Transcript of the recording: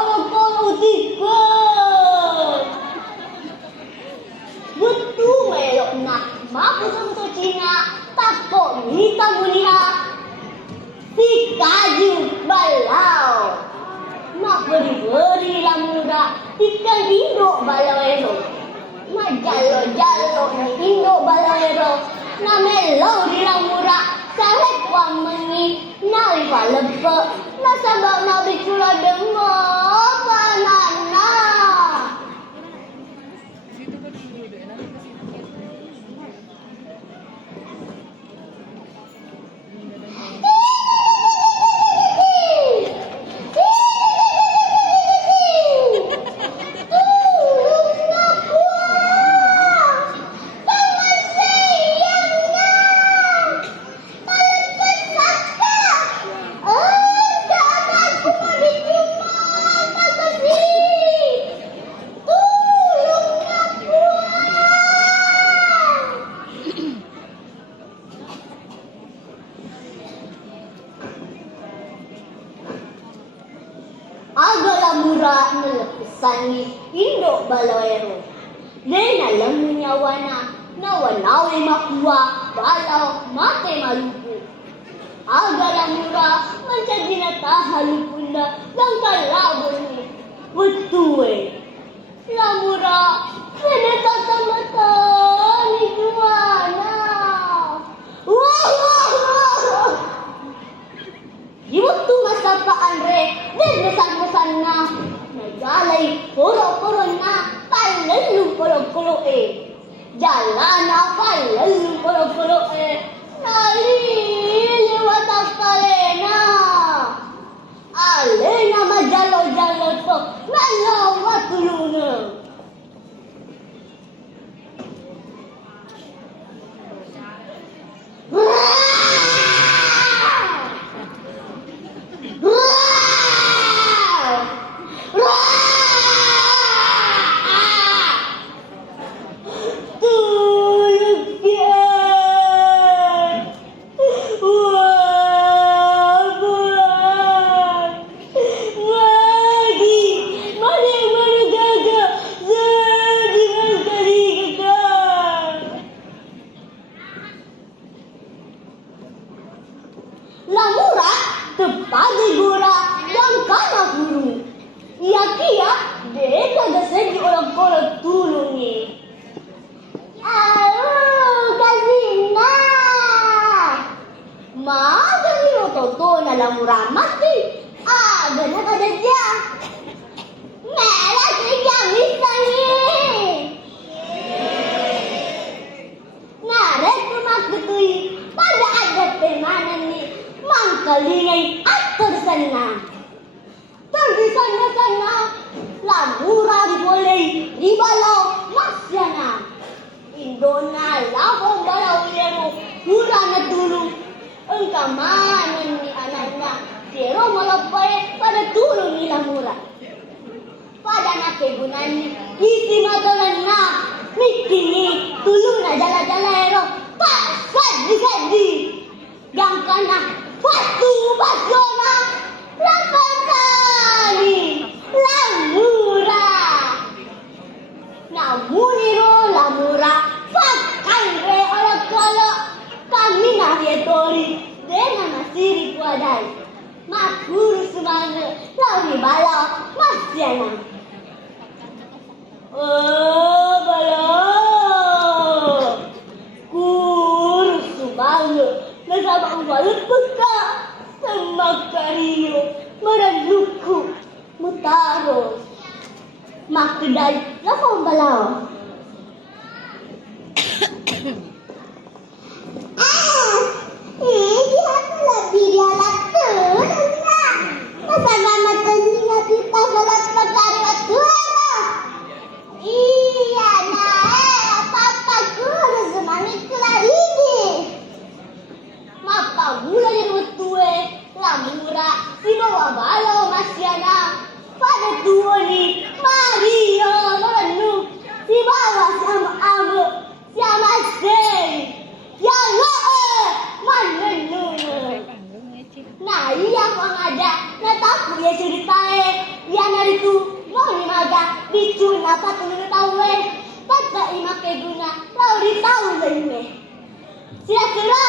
orang-orang tikar. Betul melok nak maku sama Cina takut minta mulia si kaju balau nak beri lah muda ikan induk balau ero nak jalo ni induk balau ero nak melau di lah muda sahet wang mengi nari walepe nak sabak nak bicula dengar banana. Agaklah murah melepisani induk baloero. Lena lemunya wana nawe makua balau mate maluku. Agaklah murah menjadi nata halupunda dan kalabuni. Betul. Lamura lena tata mata ni kuana. Wah. Ibu masa paan re, dan mesan na, nagalay poro na, palalu poro jalan na palalu poro naliliwat ang kalena, alena majalo to, nalawa tulungan. Lamura tepadi gura yang kana guru. Ia kia deka dasegi orang-orang tulungi. Kasina. Magani toto na lamura mati. Gana kada dia. Mela kaya misani. Ngaret tumakutui pada adat temanan ni. Mangkalingay atur sana. Terdi sana lamura boleh di balau masyana. Indona lapong balau ilmu hura na tulung. Engkau mana ni anaknya. Pero malapay pada tulung ni lamura. Pada nak kegunan ni isi matalan na. Mikini tulung na jala-jala ero. Tak sadi. Yang kana Patu Basona Lapatani Lamura Namuriro Lamura Pakai re orang kala kami navietori dena nasiri kuadai makuru semana lawi bala masyana bala kuru semana nasabang balut peka semakariyo meraluku mutaro makdal lapang balaw lihat lebih dia latur masama tanya kita galat pagari atura iya papa guru semani klarigi mapa gula di rutue lamura sino wabalo masyana pada tuoni Maria lanu si Sila-sila